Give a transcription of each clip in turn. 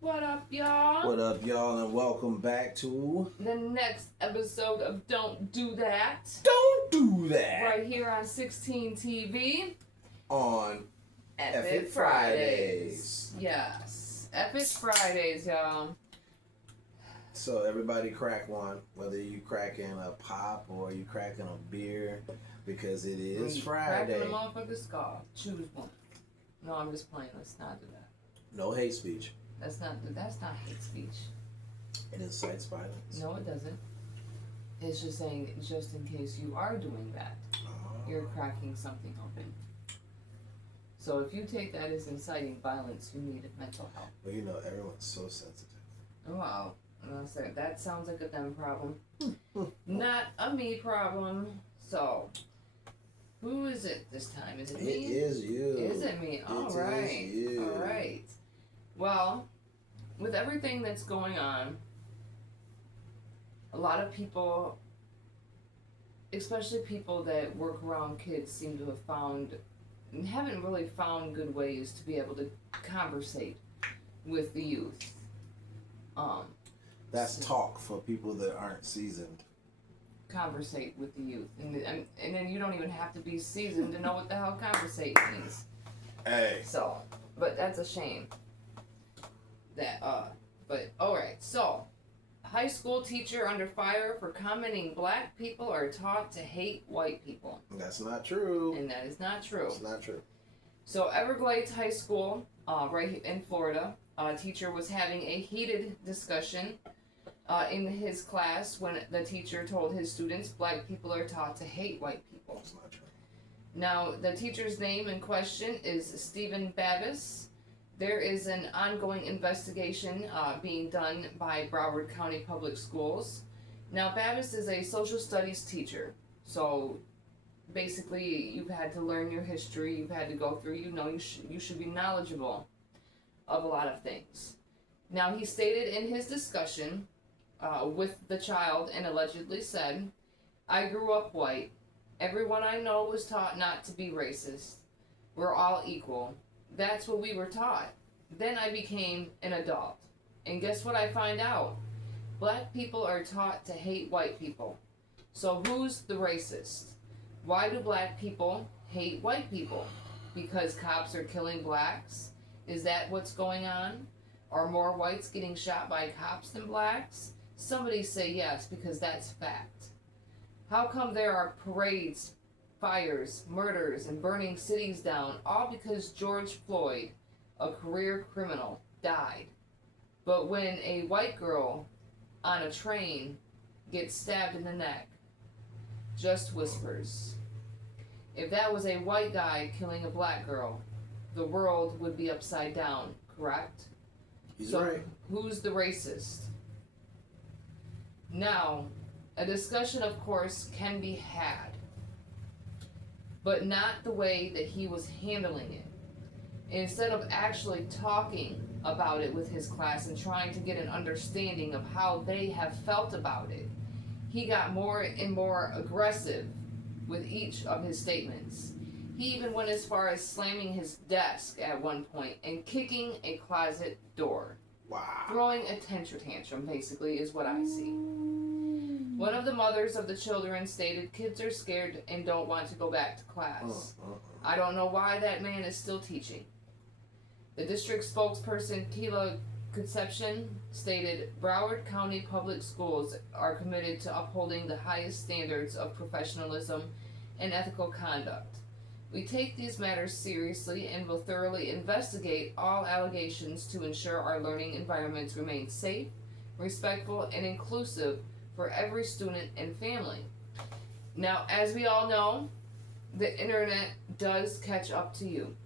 What up, y'all? What up, y'all, and welcome back to The next episode of Don't Do That. Don't Do That! Right here on 16 TV. On Epic Fridays. Yes. Epic Fridays, y'all. So everybody crack one, whether you cracking a pop or you cracking a beer, because it is Friday. Cracking a motherfucker's skull. Choose one. No, I'm just playing. Let's not do that. No hate speech. That's not hate speech. It incites violence. No, it doesn't. It's just saying, just in case you are doing that, you're cracking something open. So if you take that as inciting violence, you need mental help. Well, you know, everyone's so sensitive. Wow. That sounds like a them problem. Not a me problem. So, who is it this time? Is it me? It is you. Is it me? All right. All right. Well, with everything that's going on, a lot of people, especially people that work around kids, seem to haven't really found good ways to be able to conversate with the youth. That's talk for people that aren't seasoned. Conversate with the youth, and then you don't even have to be seasoned to know what the hell conversate means. Hey. So, but that's a shame. But alright, so high school teacher under fire for commenting black people are taught to hate white people. That's not true. And that is not true. It's not true. So Everglades High School, right in Florida, a teacher was having a heated discussion in his class when the teacher told his students black people are taught to hate white people. That's not true. Now, the teacher's name in question is Stephen Babis. There is an ongoing investigation being done by Broward County Public Schools. Now, Babis is a social studies teacher. So, basically, you've had to learn your history. You've had to go through, you should be knowledgeable of a lot of things. Now, he stated in his discussion with the child and allegedly said, "I grew up white. Everyone I know was taught not to be racist. We're all equal. That's what we were taught. Then I became an adult. And guess what I find out? Black people are taught to hate white people. So who's the racist? Why do black people hate white people? Because cops are killing blacks? Is that what's going on? Are more whites getting shot by cops than blacks? Somebody say yes, because that's fact. How come there are parades, fires, murders, and burning cities down, all because George Floyd, a career criminal, died? But when a white girl on a train gets stabbed in the neck, just whispers. If that was a white guy killing a black girl, the world would be upside down, correct? He's right. Who's the racist? Now, a discussion, of course, can be had, but not the way that he was handling it. Instead of actually talking about it with his class and trying to get an understanding of how they have felt about it, he got more and more aggressive with each of his statements. He even went as far as slamming his desk at one point and kicking a closet door. Wow. Throwing a tantrum, basically, is what I see. One of the mothers of the children stated kids are scared and don't want to go back to class. I don't know why that man is still teaching. The district spokesperson, Keila Concepcion, stated Broward County Public Schools are committed to upholding the highest standards of professionalism and ethical conduct. We take these matters seriously and will thoroughly investigate all allegations to ensure our learning environments remain safe, respectful, and inclusive for every student and family. Now, as we all know, the internet does catch up to you.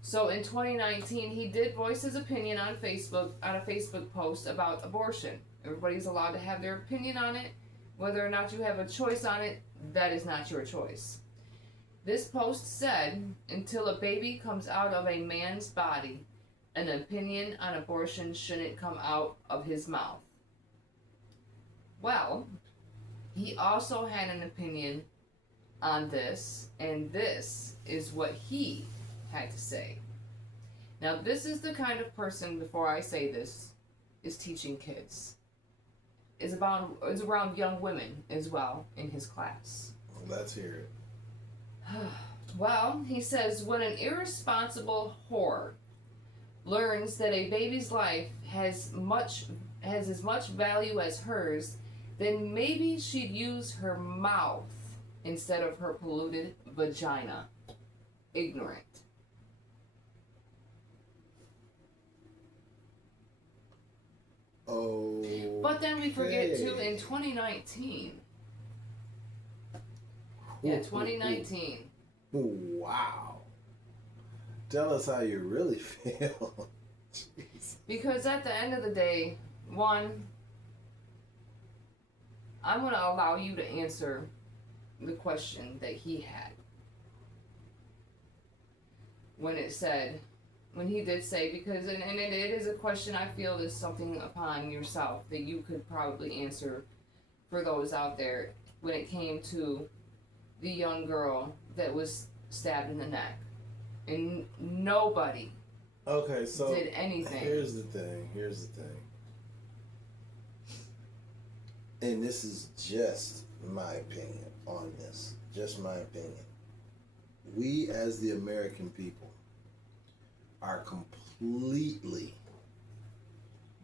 So in 2019, he did voice his opinion on Facebook, on a Facebook post about abortion. Everybody's allowed to have their opinion on it. Whether or not you have a choice on it, that is not your choice. This post said, until a baby comes out of a man's body, an opinion on abortion shouldn't come out of his mouth. Well, he also had an opinion on this, and this is what he had to say. Now, this is the kind of person, before I say this, is teaching kids. Is around young women as well in his class. Let's hear it. Well, he says, when an irresponsible whore learns that a baby's life has as much value as hers, then maybe she'd use her mouth instead of her polluted vagina. Ignorant. Oh. But then we forget too, in 2019. Yeah, 2019. Wow. Tell us how you really feel. Jeez. Because at the end of the day, one, I'm going to allow you to answer the question that he had. When he did say, because, and it is a question I feel is something upon yourself that you could probably answer for those out there when it came to the young girl that was stabbed in the neck. And nobody did anything. Here's the thing. And this is just my opinion on this. Just my opinion. We as the American people are completely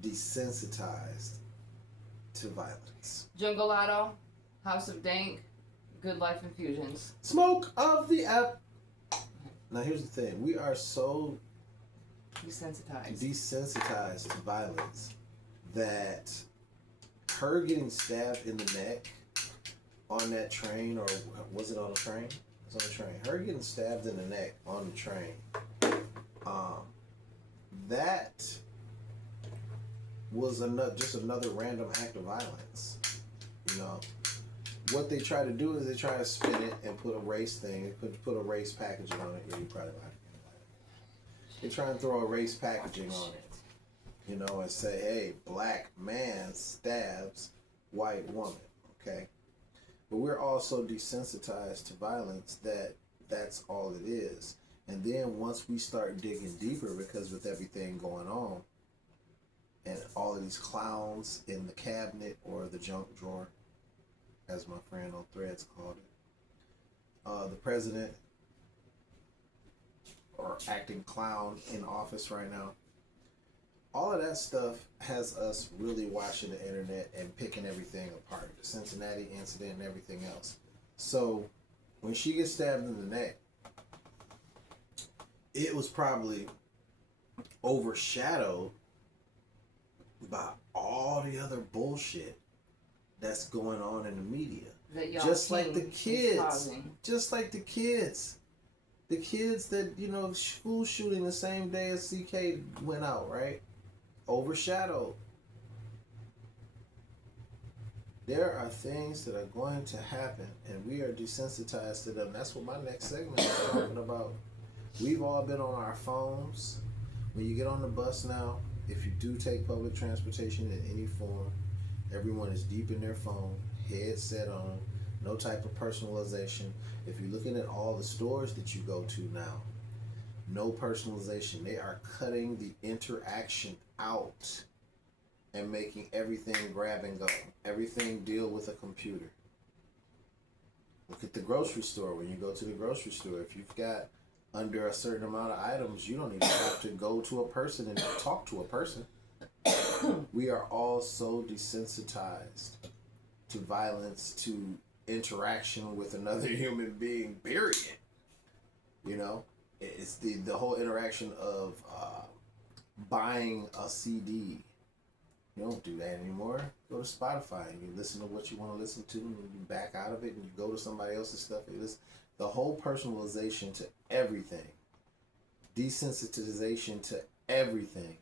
desensitized to violence. Jungalato, House of Dank, Good Life Infusions. Smoke of the app. Now here's the thing. We are so desensitized to violence that her getting stabbed in the neck on that train, or was it on a train? It was on a train. Her getting stabbed in the neck on the train. That was just another random act of violence. You know, what they try to do is they try to spin it and put a race thing, put a race packaging on it. Yeah, you probably like it. They try and throw a race packaging on it, you know, and say, hey, black man stabs white woman, okay? But we're also desensitized to violence that's all it is. And then once we start digging deeper, because with everything going on, and all of these clowns in the cabinet or the junk drawer, as my friend on Threads called it, the president or acting clown in office right now, all of that stuff has us really watching the internet and picking everything apart. The Cincinnati incident and everything else. So when she gets stabbed in the neck, it was probably overshadowed by all the other bullshit that's going on in the media. Just like the kids. The kids that, you know, school shooting the same day as CK went out, right? Overshadowed. There are things that are going to happen, and we are desensitized to them. That's what my next segment is talking about. We've all been on our phones. When you get on the bus now, if you do take public transportation in any form, everyone is deep in their phone, headset on, no type of personalization. If you're looking at all the stores that you go to now, no personalization. They are cutting the interaction out and making everything grab and go. Everything deal with a computer. Look at the grocery store. When you go to the grocery store, if you've got under a certain amount of items, you don't even have to go to a person and talk to a person. We are all so desensitized to violence, to interaction with another human being, period. You know, it's the whole interaction of buying a CD. You don't do that anymore. Go to Spotify and you listen to what you want to listen to, and you back out of it and you go to somebody else's stuff. The whole personalization to everything, desensitization to everything,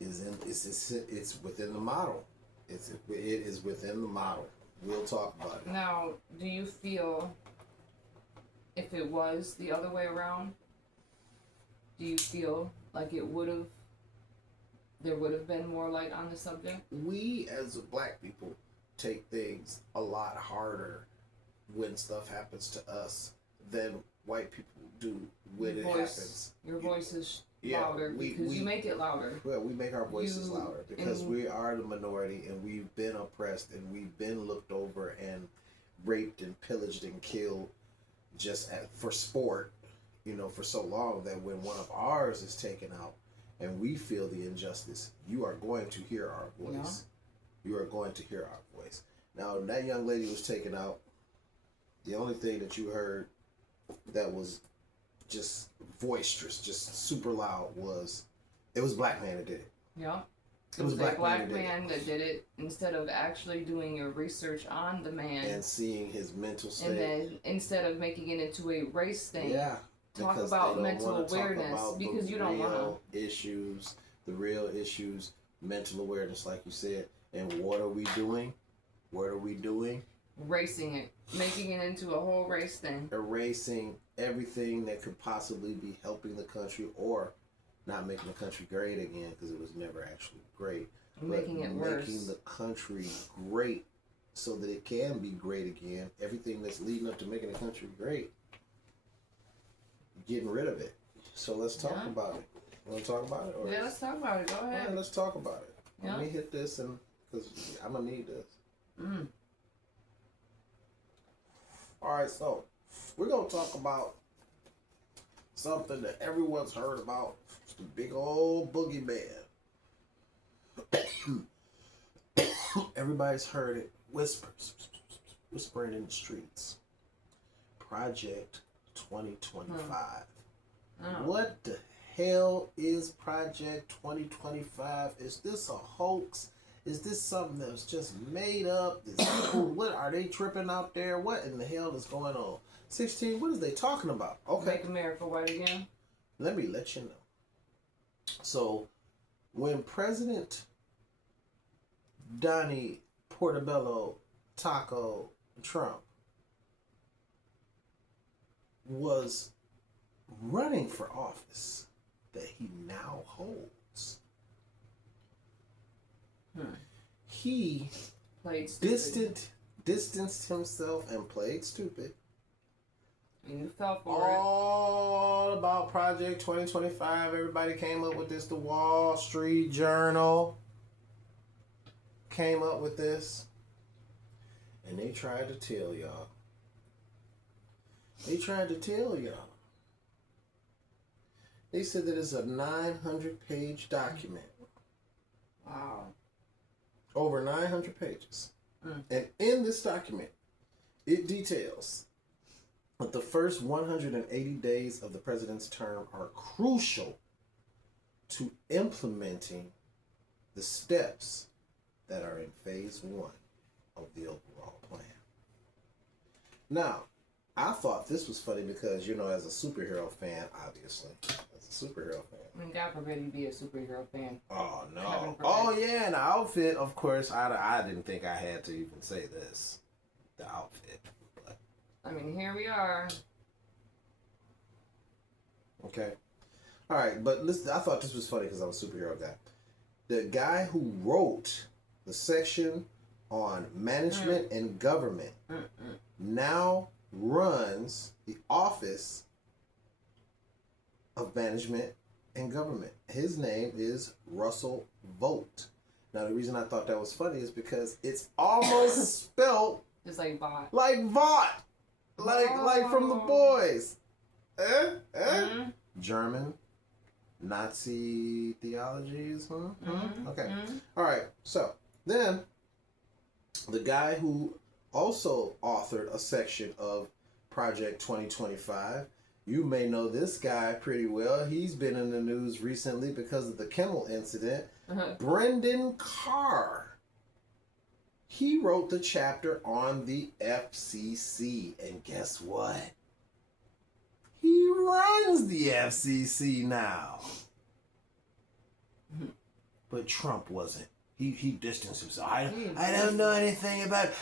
it's within the model. It is within the model. We'll talk about it. Now, do you feel if it was the other way around, do you feel like there would have been more light on the subject? We as black people take things a lot harder when stuff happens to us than white people do when it happens. Your voice is louder because you make it louder. Well, we make our voices louder because we are the minority and we've been oppressed and we've been looked over and raped and pillaged and killed for sport, for so long that when one of ours is taken out and we feel the injustice, you are going to hear our voice. Yeah. You are going to hear our voice. Now, when that young lady was taken out, the only thing that you heard that was just boisterous, just super loud, it was a black man that did it. Yeah. It was a black man that did it instead of actually doing your research on the man. And seeing his mental state. And then instead of making it into a race thing. Yeah. Talk about mental awareness because you don't want to. The real issues, mental awareness, like you said. And what are we doing? Racing it. Making it into a whole race thing. Erasing everything that could possibly be helping the country or not making the country great again because it was never actually great. Making it worse. Making the country great so that it can be great again. Everything that's leading up to making the country great. Getting rid of it. So let's talk about it. You want to talk about it? Or let's talk about it. Go ahead. All right, let's talk about it. Yeah. Let me hit this because I'm going to need this. All right, so we're going to talk about something that everyone's heard about. It's the big old boogeyman. Everybody's heard it. Whispering in the streets. Project 2025. What the hell is Project 2025? Is this a hoax? Is this something that's just made up? Is people, what are they tripping out there? What in the hell is going on? 16, what is they talking about? Okay. Make America white again? Let me let you know. So, when President Donnie Portobello Taco Trump was running for office that he now holds, he distanced himself and played stupid. And you fell for it. All about Project 2025. Everybody came up with this. The Wall Street Journal came up with this. And they tried to tell y'all. They said that it's a 900-page document. Wow. Over 900 pages. And in this document, it details that the first 180 days of the president's term are crucial to implementing the steps that are in phase 1 of the overall plan. Now, I thought this was funny because, as a superhero fan, obviously, I mean, God forbid you be a superhero fan. Oh, no. Oh, yeah, and the outfit, of course, I didn't think I had to even say this. The outfit. But I mean, here we are. Okay. All right, but listen, I thought this was funny because I'm a superhero guy. The guy who wrote the section on management and government now runs the Office of Management and Government. His name is Russell Vought. Now, the reason I thought that was funny is because it's almost spelled just like Vought. Like Vought. Like from The Boys. German Nazi theologies, Okay. All right. So, then the guy who also authored a section of Project 2025, you may know this guy pretty well. He's been in the news recently because of the Kimmel incident. Brendan Carr. He wrote the chapter on the FCC. And guess what? He runs the FCC now. But Trump wasn't. He distanced himself. I don't know anything about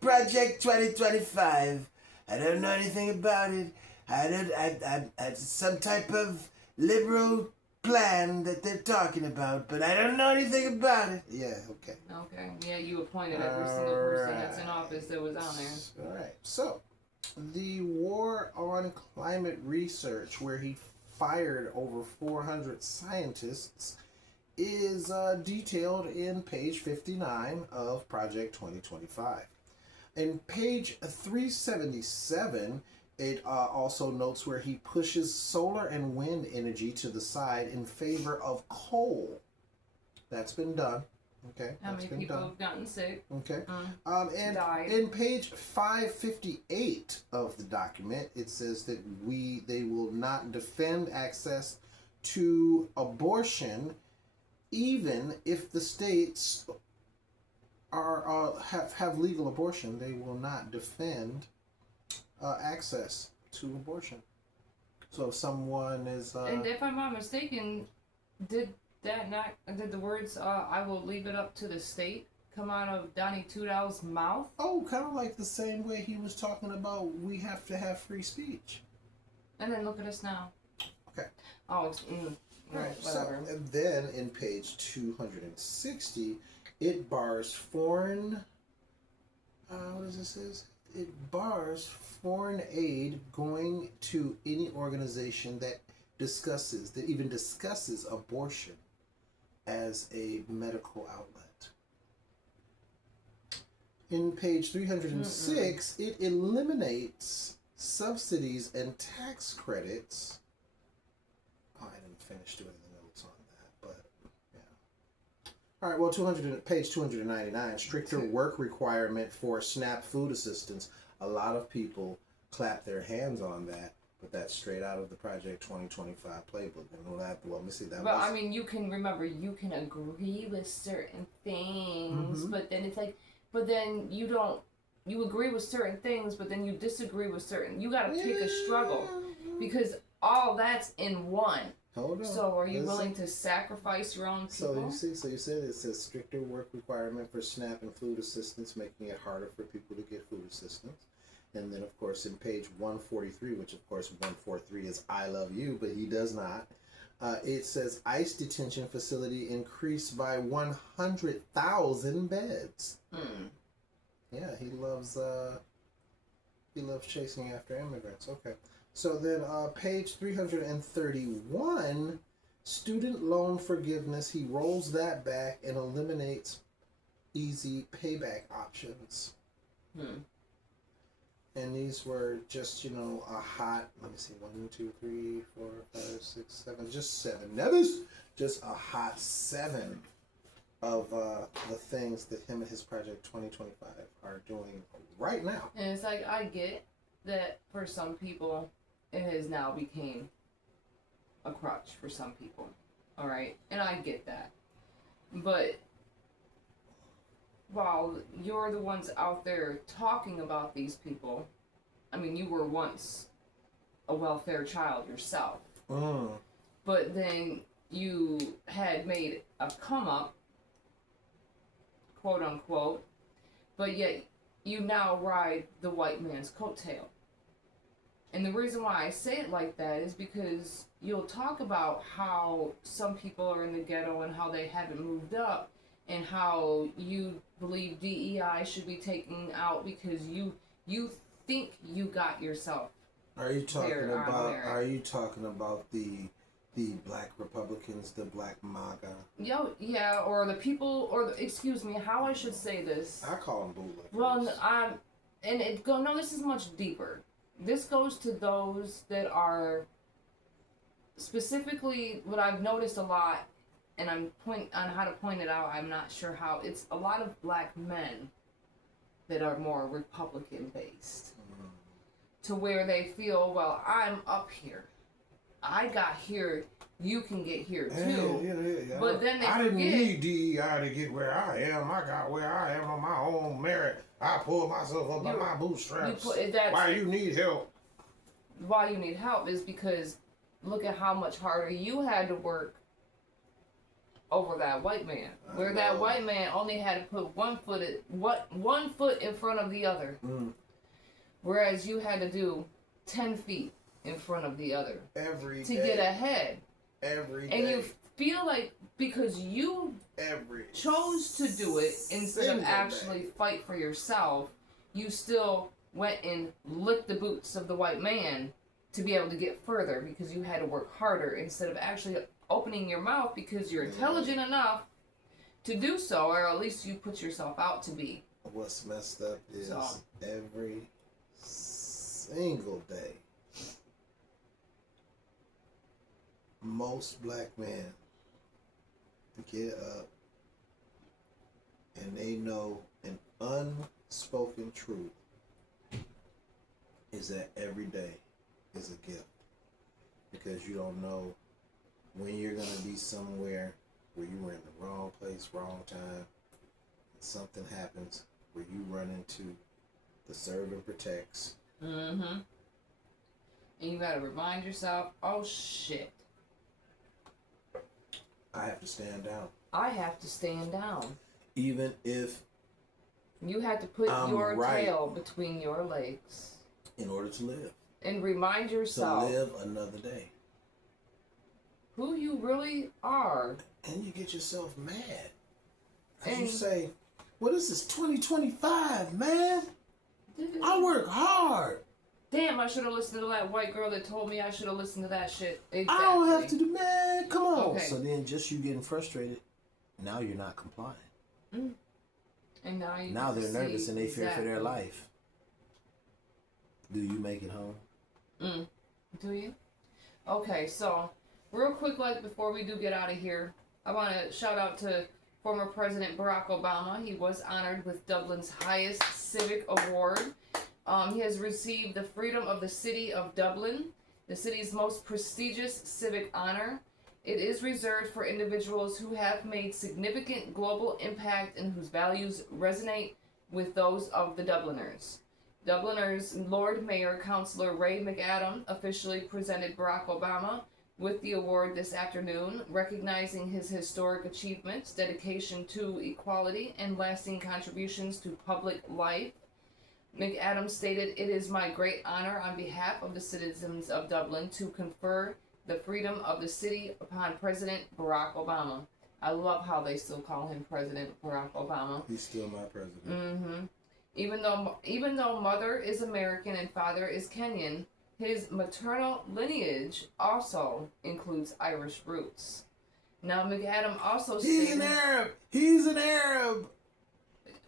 Project 2025. I don't know anything about it. I some type of liberal plan that they're talking about, but I don't know anything about it. Yeah, okay. Okay. Yeah, you appointed every single person that's in office that was on there. All right. So, The war on climate research, where he fired over 400 scientists, is detailed in page 59 of Project 2025. In page 377, it also notes where he pushes solar and wind energy to the side in favor of coal. That's been done. Okay. How many people have gotten sick? Okay. And died. in page 558 of the document, it says that they will not defend access to abortion, even if the states have legal abortion. They will not defend access to abortion. So if someone is and if I'm not mistaken, did the words "I will leave it up to the state" come out of Donnie Tudor's mouth? Oh, kind of like the same way he was talking about we have to have free speech. And then look at us now. Okay. Oh, Right. whatever. So, and then in page 260, it bars foreign. What does this say? It bars foreign aid going to any organization that even discusses abortion as a medical outlet. In page 306, it eliminates subsidies and tax credits. Oh, I didn't finish doing the notes on that, but yeah. All right, well, page 299, stricter work requirement for SNAP food assistance. A lot of people clap their hands on that, but that's straight out of the Project 2025 playbook. And let me see that. But I mean, you can agree with certain things, but then it's like, but then you agree with certain things, but then you disagree with certain. You got to pick a struggle, because all that's in one. Hold on. So are you willing to sacrifice your own people? So you said it says stricter work requirement for SNAP and food assistance, making it harder for people to get food assistance. And then, of course, in page 143, which, of course, 143 is I love you, but he does not. It says ICE detention facility increased by 100,000 beds. Yeah, he loves chasing after immigrants. Okay. So then page 331, student loan forgiveness, he rolls that back and eliminates easy payback options. And these were just, a hot, let me see, 1, 2, 3, 4, 5, 6, 7, just 7. That is just a hot 7 of the things that him and his Project 2025 are doing right now. And it's like, I get that for some people, it has now became a crutch for some people. All right? And I get that. But while you're the ones out there talking about these people, I mean, you were once a welfare child yourself. But then you had made a come up, quote unquote, but yet you now ride the white man's coattail. And the reason why I say it like that is because you'll talk about how some people are in the ghetto and how they haven't moved up, and how you believe DEI should be taken out because you think you got yourself. Are you talking about the black Republicans, the black MAGA? Yeah, or the people, excuse me, how I should say this. I call them bootleggers. Well, no, this is much deeper. This goes to those that are specifically what I've noticed a lot, and I'm on how to point it out. I'm not sure how. It's a lot of black men that are more Republican based, to where they feel, well, I'm up here, I got here, you can get here too. Yeah. But then I didn't need DEI to get where I am. I got where I am on my own merit. I pulled myself up by my bootstraps. Why you need help? Why you need help is because look at how much harder you had to work over that white man. That white man only had to put one foot in front of the other. Whereas you had to do 10 feet in front of the other. Every to day. get ahead. Every and day. you feel like because you chose to do it instead of actually fight for yourself, you still went and licked the boots of the white man to be able to get further because you had to work harder instead of actually opening your mouth because you're intelligent enough to do so, or at least you put yourself out to be. What's messed up is every single day, most black men get up and they know an unspoken truth is that every day is a gift, because you don't know when you're going to be somewhere where you were in the wrong place, wrong time, and something happens where you run into the serve and protects. Mm-hmm. And you gotta remind yourself, oh shit, I have to stand down. I have to stand down. Even if you had to put your right tail between your legs in order to live. And remind yourself to live another day. Who you really are. And you get yourself mad. And you say, what is this, 2025, man? I work hard. Damn, I should have listened to that white girl that told me I should have listened to that shit. Exactly. I don't have to do, man, come on. Okay. So then just you getting frustrated, now you're not complying. Mm. And now they're nervous and they fear for their life. Do you make it home? Do you? Okay, so real quick, like before we do get out of here, I want to shout out to former President Barack Obama. He was honored with Dublin's highest civic award. He has received the Freedom of the City of Dublin, the city's most prestigious civic honor. It is reserved for individuals who have made significant global impact and whose values resonate with those of the Dubliners. Dubliners Lord Mayor Councillor Ray McAdam officially presented Barack Obama with the award this afternoon, recognizing his historic achievements, dedication to equality, and lasting contributions to public life. McAdam stated, "It is my great honor on behalf of the citizens of Dublin to confer the freedom of the city upon President Barack Obama." I love how they still call him President Barack Obama. He's still my president. Mm-hmm. Even though mother is American and father is Kenyan, his maternal lineage also includes Irish roots. Now, McAdam also stated... He's an Arab! He's an Arab!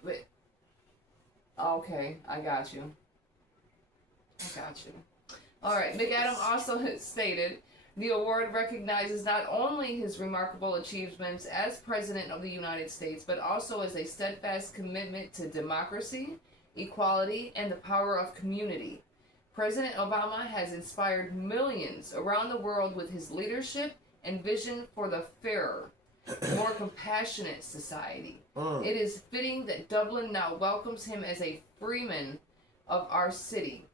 Wait. Okay, I got you. Alright, McAdam also stated, the award recognizes not only his remarkable achievements as President of the United States, but also as a steadfast commitment to democracy, equality, and the power of community. President Obama has inspired millions around the world with his leadership and vision for the fairer, more compassionate society. It is fitting that Dublin now welcomes him as a freeman of our city.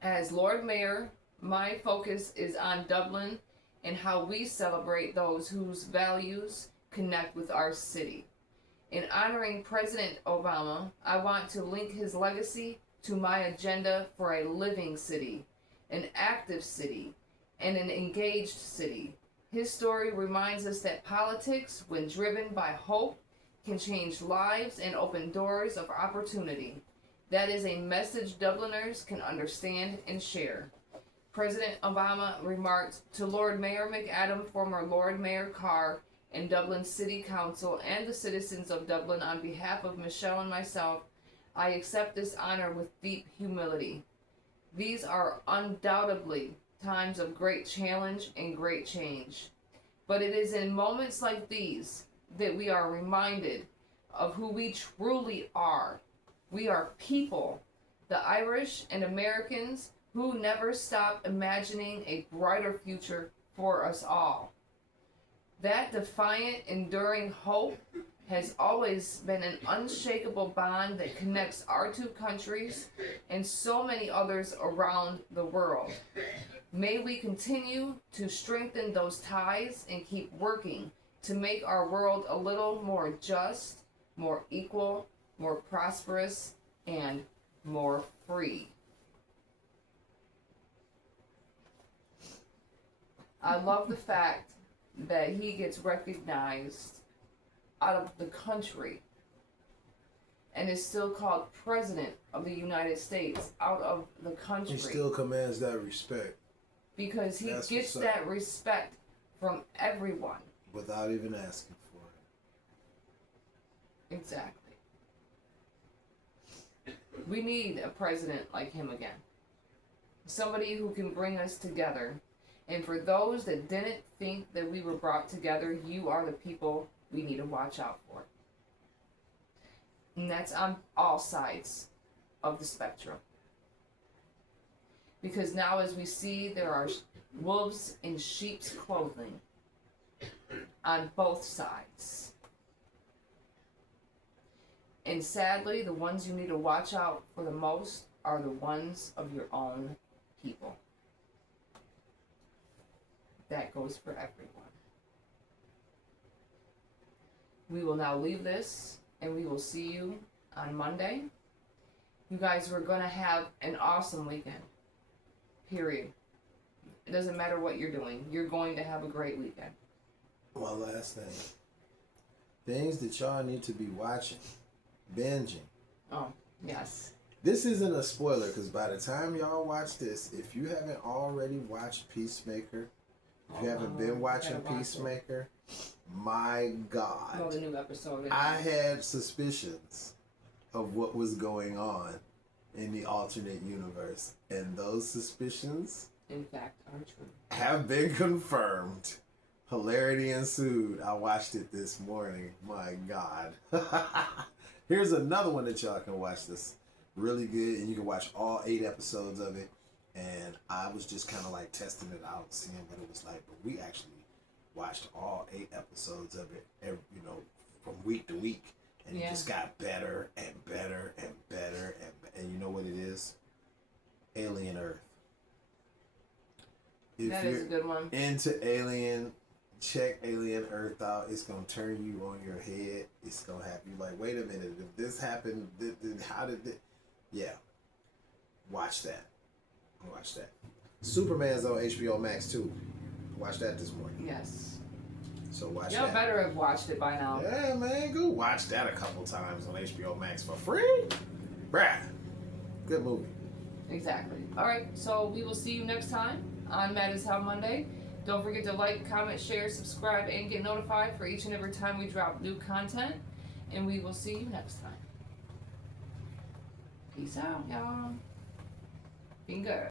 As Lord Mayor, my focus is on Dublin and how we celebrate those whose values connect with our city. In honoring President Obama, I want to link his legacy to my agenda for a living city, an active city, and an engaged city. His story reminds us that politics, when driven by hope, can change lives and open doors of opportunity. That is a message Dubliners can understand and share. President Obama remarked, to Lord Mayor McAdam, former Lord Mayor Carr, and Dublin City Council, and the citizens of Dublin, on behalf of Michelle and myself, I accept this honor with deep humility. These are undoubtedly times of great challenge and great change. But it is in moments like these that we are reminded of who we truly are. We are people, the Irish and Americans, who never stop imagining a brighter future for us all. That defiant, enduring hope has always been an unshakable bond that connects our two countries and so many others around the world. May we continue to strengthen those ties and keep working to make our world a little more just, more equal, more prosperous, and more free. I love the fact that he gets recognized out of the country and is still called President of the United States out of the country. He still commands that respect. Because he That's gets what's up. that respect from everyone. Without even asking for it. Exactly. We need a president like him again. Somebody who can bring us together. And for those that didn't think that we were brought together, you are the people we need to watch out for. And that's on all sides of the spectrum. Because now as we see, there are wolves in sheep's clothing on both sides. And sadly, the ones you need to watch out for the most are the ones of your own people. That goes for everyone. We will now leave this, and we will see you on Monday. You guys, we're going to have an awesome weekend. Period. It doesn't matter what you're doing. You're going to have a great weekend. One last thing. Things that y'all need to be watching. Binging. Oh, yes. This isn't a spoiler, because by the time y'all watch this, if you haven't already watched Peacemaker, if you haven't been watching Peacemaker, my God. Oh, the new episode. I had suspicions of what was going on in the alternate universe. And those suspicions, in fact, are true. have been confirmed. Hilarity ensued. I watched it this morning. My God. Here's another one that y'all can watch this. Really good. And you can watch all 8 episodes of it. And I was just kind of like testing it out, seeing what it was like. But we actually watched all 8 episodes of it, from week to week. And it just got better and better and better. And you know what it is? Alien Earth. If That is a good one. Into Alien, check Alien Earth out. It's going to turn you on your head. It's going to have you like, wait a minute. If this happened, how did it? Yeah. Watch that. Watch that. Superman's on HBO Max too. Watch that this morning. Yes. So watch Y'all that. better have watched it by now. Yeah, man. Go watch that a couple times on HBO Max for free. Bruh. Good movie. Exactly. All right. So we will see you next time on Mad as Hell Monday. Don't forget to like, comment, share, subscribe, and get notified for each and every time we drop new content. And we will see you next time. Peace out, y'all. Be good.